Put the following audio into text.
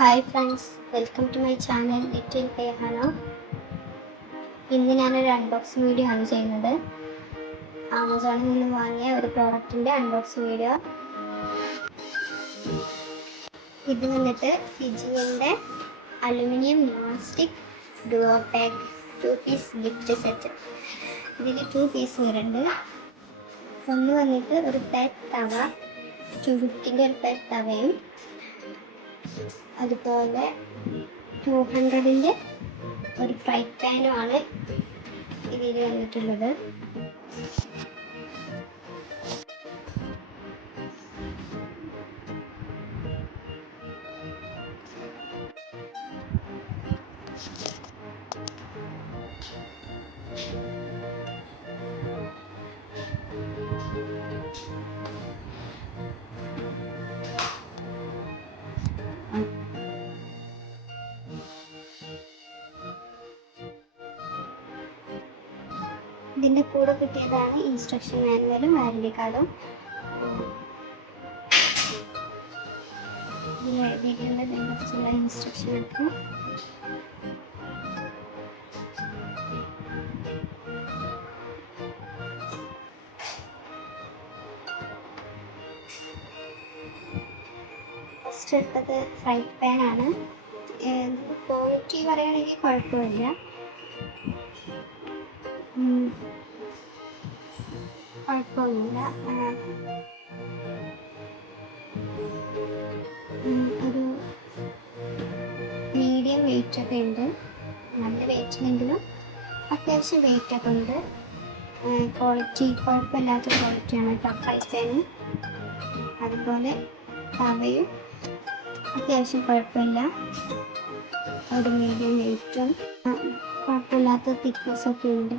Hi friends, welcome to my channel little hello. ഇന്ന് ഞാനൊരു unboxing video ആണ് ചെയ്യുന്നത്. ആമസോണിൽ നിന്ന് വാങ്ങിയ ഒരു പ്രോഡക്റ്റിൻ്റെ അൺബോക്സിങ് വീഡിയോ. ഇത് വന്നിട്ട് ഫിജിയൻ്റെ aluminium non stick duo pack 2 piece gift set. ഇതിൽ 2 പീസ് വരുന്നുണ്ട്. ഒന്ന് വന്നിട്ട് ഒരു പാക്ക് തവ, 250 ഒരു പാക്ക് തവയും, അതുപോലെ 200 ഒരു ഫ്രൈ പാനുമാണ് ഇതിൽ വന്നിട്ടുള്ളത്. ഇതിൻ്റെ കൂടെ കിട്ടിയതാണ് ഇൻസ്ട്രക്ഷൻ മാനുവലും വാറണ്ടി കാർഡും. ഇതിനെക്കുറിച്ചുള്ള ഇൻസ്ട്രക്ഷൻ ഒക്കെ ഫസ്റ്റ് എടുത്തത് ഫ്രൈ പാനാണ്. ക്വാളിറ്റി പറയുകയാണെങ്കിൽ കുഴപ്പമില്ല. ഒരു മീഡിയം വെയിറ്റ് ഒക്കെ ഉണ്ട്. നല്ല വെയിറ്റ് ഇല്ലെങ്കിലും അത്യാവശ്യം വെയിറ്റ് ഒക്കെ ഉണ്ട്. ക്വാളിറ്റി കുഴപ്പമില്ലാത്ത ക്വാളിറ്റിയാണ് ഫ്രൈ പാന്. അതുപോലെ തവയും അത്യാവശ്യം കുഴപ്പമില്ല, ഒരു മീഡിയം വെയിറ്റും കുഴപ്പമില്ലാത്ത തിക്നെസ്സൊക്കെ ഉണ്ട്.